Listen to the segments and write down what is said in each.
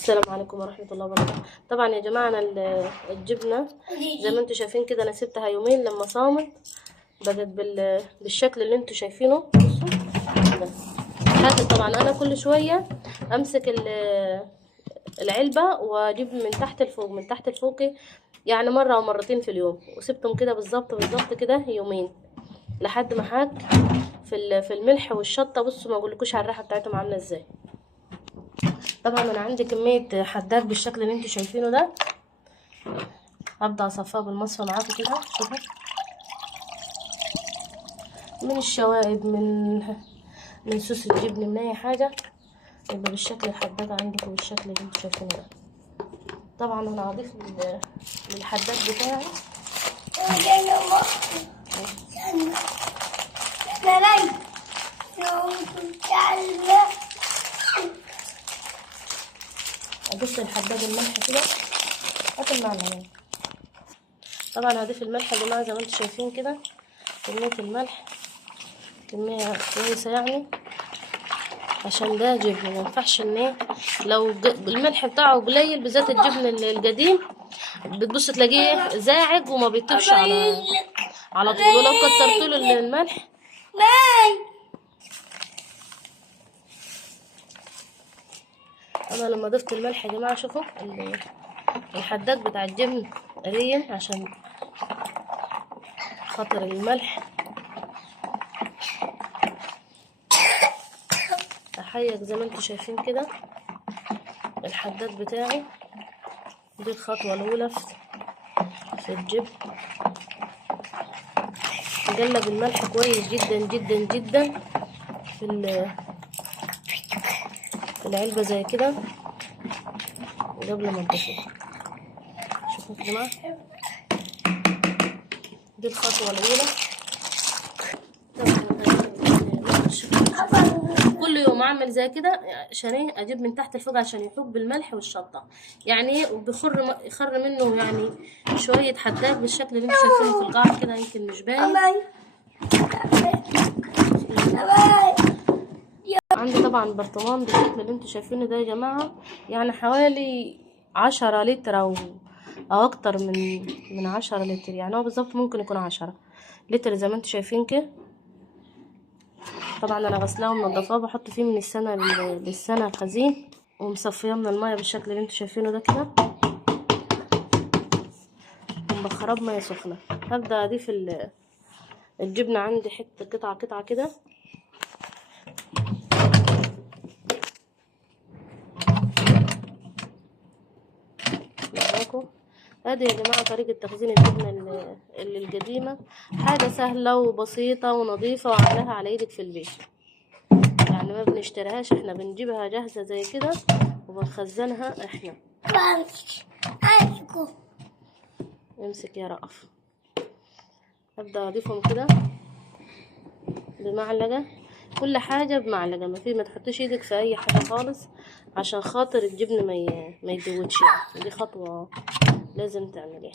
السلام عليكم ورحمة الله وبركاته. طبعا يا جماعة أنا الجبنة زي ما انتوا شايفين كده، أنا سبتها يومين لما صامت بقت بالشكل اللي انتوا شايفينه. بصوا كده. حاجة طبعا أنا كل شوية أمسك العلبة وأجيب من تحت لفوق من تحت لفوق، يعني مرة أو مرتين في اليوم، وسبتهم كده بالظبط كده يومين لحد ما حاك في الملح والشطة. بصوا ما أقولكوش على الريحة بتاعتهم عاملة ازاي. طبعا انا عندي كميه حداد بالشكل اللي انتوا شايفينه ده. هبدا اصفاه بالمصفى معاكم كده. شوفوا من الشوائب، من صوص الجبن، من اي حاجه يبقى بالشكل الحداد عندكم بالشكل اللي انتوا شايفينه ده. طبعا انا هضيف للحداد بتاعي اضيف للحداد الملح كده. هات المعلقه. طبعا هضيف الملح يا جماعه زي ما انتوا شايفين كده، كميه الملح كميه كويسه يعني، عشان ده جبن ما ينفعش ان لو الملح بتاعه قليل، بالذات الجبن القديم بتبص تلاقيه زاعج وما بيطيبش على طول. ولو كترت له الملح انا لما ضفت الملح يا جماعه شوفوا الحداد بتاع الجبن قليل عشان خاطر الملح. احيك زي ما انتوا شايفين كده الحداد بتاعي. دي الخطوه الاولى في الجبن. نقلب الملح كويس جدا جدا جدا في العلبة زي كده قبل ما تضيفه. شوفوا يا جماعة دي الخطوة الأولى. كل يوم أعمل زي كده عشان أجيب من تحت لفوق عشان يحب بالملح والشطة يعني، وبيخر منه يعني شوية حداد بالشكل اللي انتوا شايفينه في القاع كده، يمكن مش باين. عندي طبعا برطمان بالشكل اللي انتوا شايفينه ده يا جماعة، يعني حوالي 10 لتر او اكتر من 10 لتر، يعني هو بالظبط ممكن يكون 10 لتر زي ما انتوا شايفين كده. طبعا انا غسلاه ومنضفاه، بحط فيه من السنة للسنة خزين، ومصفيه من المية بالشكل اللي انتوا شايفينه ده كده، ومبخراه بمية سخنة. هبدأ اضيف الجبنة. عندي حتة قطعة كده معاكم. ادي يا جماعه طريقه تخزين الجبنه اللي القديمه، حاجه سهله وبسيطه ونظيفه وعاملاها على ايدك في البيت، يعني ما بنشتريهاش، احنا بنجيبها جاهزه زي كده وبنخزنها احنا. امسك يا رأف. ابدا اضيفهم كده بمعلقه، كل حاجه بمعلقه، ما تحطيش ايدك في اي حاجه خالص عشان خاطر الجبن ما يدوبش يعني. دي خطوه لازم تعمليها.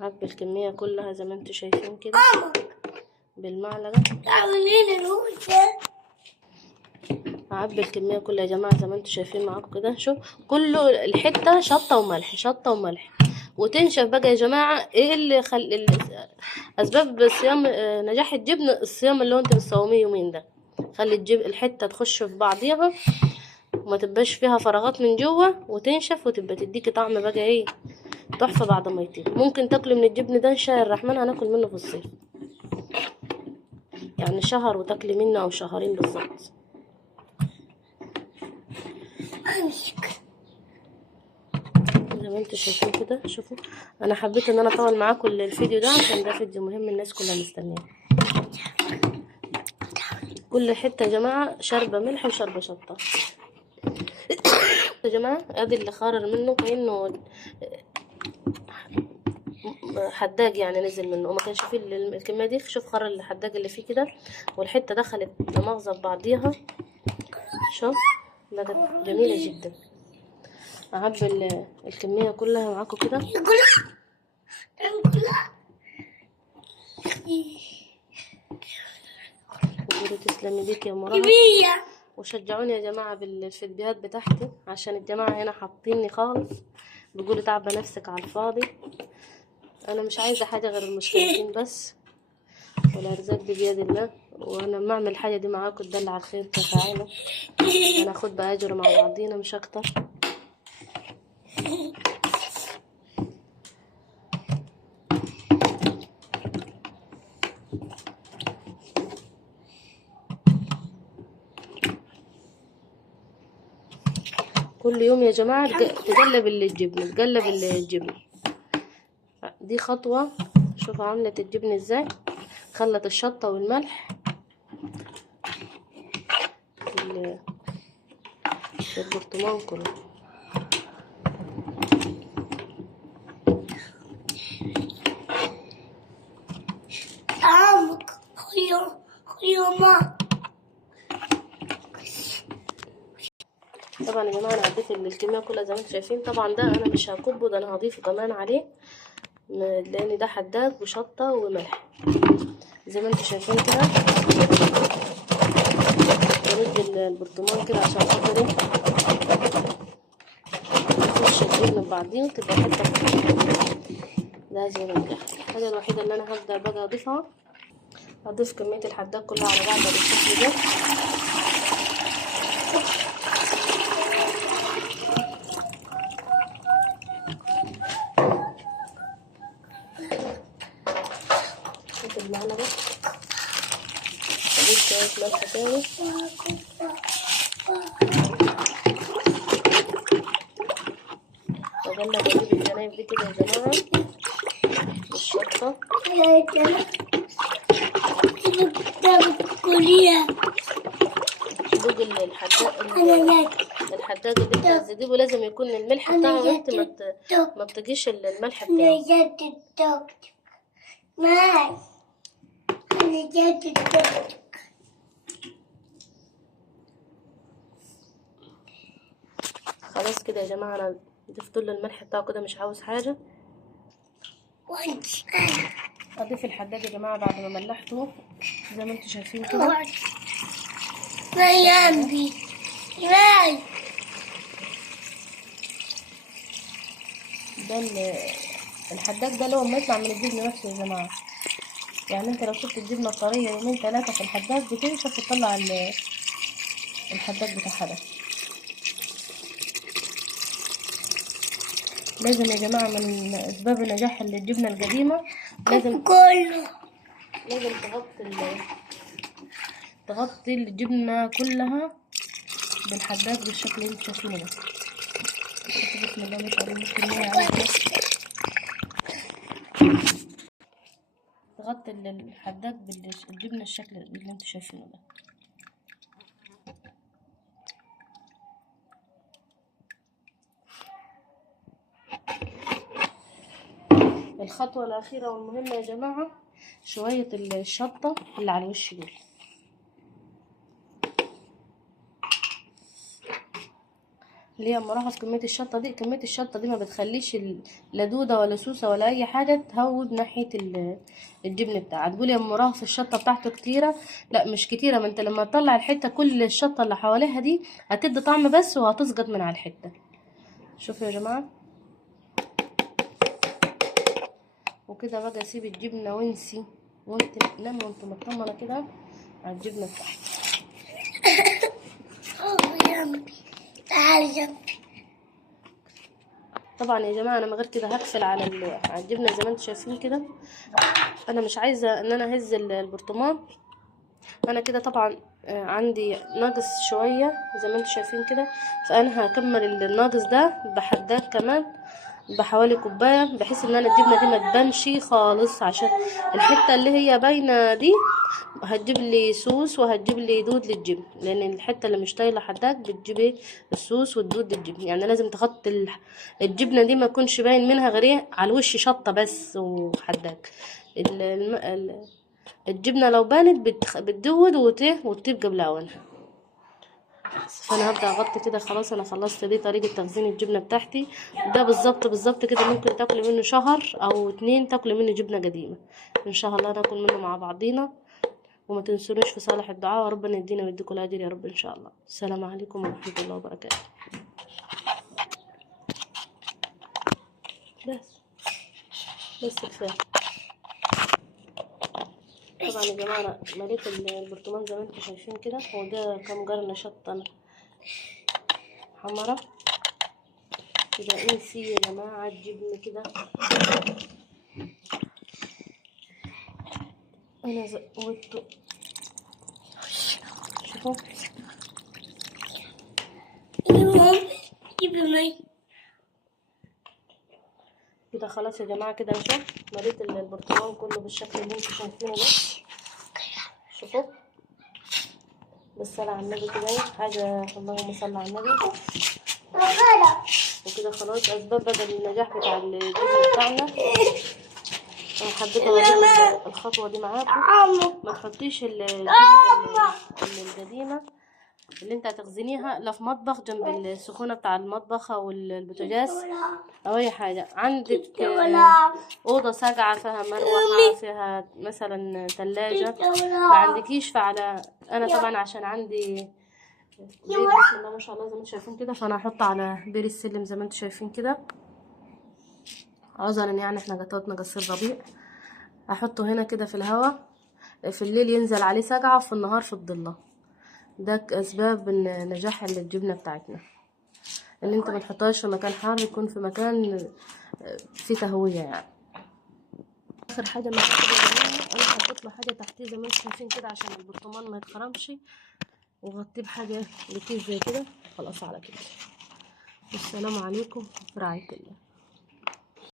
عبي الكمية كلها زي ما انتوا شايفين كده بالمعلقة. عبي الكمية كلها يا جماعة زي ما انتوا شايفين معاكم كده. شوف كله الحتة شطة وملح شطة وملح، وتنشف بقى يا جماعة. ايه اللي اسباب صيام نجاح الجبن؟ الصيام اللي هو انت بتصوميه يومين ده، خلي الحتة تخش في بعضيها وما تبقاش فيها فراغات من جوه، وتنشف وتبقى تديكي طعم بقى ايه تحفة بعد ما يطيب. ممكن تاكلي من الجبن ده ان شاء الرحمن، هناكل منه في الصيف يعني شهر وتاكلي منه او شهرين بالظبط. زي ما انتوا شايفين كده. شوفوا انا حبيت ان انا اطول معاكم الفيديو ده عشان ده فيديو مهم الناس كلها مستنيه. كل حته يا جماعه شاربه ملح وشاربه شطه يا جماعه. ادي اللي خارر منه كانه حداج يعني نزل منه وما كانش فيه الكميه دي. شوف خرر الحداج اللي فيه كده، والحته دخلت لمغزى ببعضيها. شوف بقت جميله جدا. اعبي الكميه كلها معاكم كده. قولوا تسلمي ليك يا مراد، وشجعوني يا جماعه بالفيديوهات بتاعتي، عشان الجماعه هنا حاطيني خالص بيقولوا تعبه نفسك على الفاضي. انا مش عايزه حاجه غير المشتركين بس، والارزاق دي بيد الله، وانا ما اعمل الحاجه دي معاكم تدل على الخير كفاعله، هناخد باجر مع بعضينا مش اكتر. كل يوم يا جماعه تقلب الجبن، تقلب الجبن. دي خطوه، شوفوا عملت الجبن ازاي، خلت الشطه والملح في البرطمان كله. طبعا يا جماعه انا عديت الكميه كلها زي ما انتم شايفين. طبعا ده انا مش هكبه، ده انا هضيفه كمان عليه، لان ده حداد وشطه وملح زي ما انتم شايفين كده. برد البرطمان كده عشان خاطر نخش الجبنه ببعضيها تبقى حته لازم ننجح. الحاجه الوحيده اللي انا هبدا بقى اضيفها، هضيف كميه الحداد كلها على بعضها بالشكل ده. المعلقة اضيف شوية ملح تاني، وأقلب اجيب الجنايف دي كده يا جماعة بالشطة. دوق الحداد اللي انت هتزيديه لازم يكون الملح بتاعه، انت ما بتجيش الملح بتاعه. خلاص كده يا جماعه انا ضفت له الملح بتاعه كده، مش عاوز حاجه. اضيف الحداد يا جماعه بعد ما ملحته زي ما انتم شايفين كده. ده الحداد ده لو ما يطلع من الجبنه نفسه يا جماعه، يعني انت لو شفت الجبنه الطريه يومين 3 في الحداد بتنشف وتطلع الحداد بتاعها ده. لازم يا جماعه من اسباب نجاح الجبنه القديمه لازم تغطي الجبنه كلها بالحداد بالشكل اللي انتوا شايفينه ده. بسم الله ما شاء الله الكميه عندي، تغطي الحداد بالجبنه الشكل اللي انتوا شايفينه ده. الخطوة الأخيرة والمهمة يا جماعة شوية الشطة اللي على الوش دول، اللي هي ملاحظ كمية الشطة دي. كمية الشطة دي ما بتخليش لا دودة ولا سوسة ولا أي حاجة تهوب ناحية الجبن بتاعها. تقول يا مراهص الشطة بتاعته كتيرة، لا مش كتيرة، ما انت لما تطلع الحتة كل الشطة اللي حواليها دي هتدي طعم بس وهتسقط من على الحتة. شوفوا يا جماعة، وكده بقى سيب الجبنة وانسي، وانت نام وانت مطمنة كده على الجبنة بتاعتك. طبعا يا جماعة انا من غير كده هقفل على الجبنة زي ما انتم شايفين كده. انا مش عايزة ان انا اهز البرطمان، انا كده طبعا عندي ناقص شوية زي ما انتم شايفين كده، فانا هكمل الناقص ده بحداد كمان بحوالي كوبايه، بحيث ان انا الجبنه دي ما تبانش خالص، عشان الحته اللي هي باينه دي هتجيب لي سوس وهتجيب لي دود للجبن، لان الحته اللي مش طايله حداد بتجيب السوس والدود للجبن. يعني لازم تغطي الجبنه دي ما يكونش باين منها غير على الوش شطه بس وحداد. الجبنه لو بانت بتدود وتبقى بلونها. فانا هبدا اغطي كده. خلاص انا خلصت. دي طريقه تخزين الجبنه بتاعتي. ده بالظبط كده ممكن تاكلي منه شهر او 2، تاكلي منه جبنه قديمه ان شاء الله. ناكل منه مع بعضينا. وما تنسونيش في صالح الدعاء، وربنا يدينا ويديكم الاجر يا رب ان شاء الله. السلام عليكم ورحمه الله وبركاته. بس كفايه. طبعا يا جماعه انا مليت البرطمان زي ما انتم شايفين كده. هو ده كام قرن شطه حمرا كده. انسي يا جماعه الجبن كده. انا زودته. شوفوا كده. خلاص يا جماعه كده. نشوف مليت البرطمان كله بالشكل اللي انتم شايفينه ده. شوفوا بالصلاة على النبي كده حاجه. اللهم صل على النبي. وكده خلاص. اسباب بقى النجاح بتاع الجبن بتاعنا. انا حبيت اوريكم الخطوه دي معاكم. ما تحطيش الجبنه القديمه اللي انت هتخزنيها لا في مطبخ جنب السخونه بتاع المطبخ او البوتاجاز او اي حاجه. عندك اوضه ساقعه فيها مروحه فيها مثلا ثلاجه ما عندكيش. فعلى انا طبعا عشان عندي بيت بسم الله ما شاء الله زي ما انتم شايفين كده. فانا هحط على بير السلم زي ما انتم شايفين كده. عذرا يعني احنا قطعتنا قصير ربيع. احطه هنا كده في الهواء. في الليل ينزل عليه سقعه وفي النهار في الضله. ده اسباب نجاح الجبنه بتاعتنا. اللي انت ما تحطهاش في مكان حار، يكون في مكان فيه تهويه يعني. اخر حاجه معايا كده يا جماعه انا حطيت له حاجه تحتيه زي ما انتم شايفين كده عشان البرطمان ما يتخرمش. وغطيه بحاجه بكيس زي كده. خلاص على كده. والسلام عليكم ورعايه الله.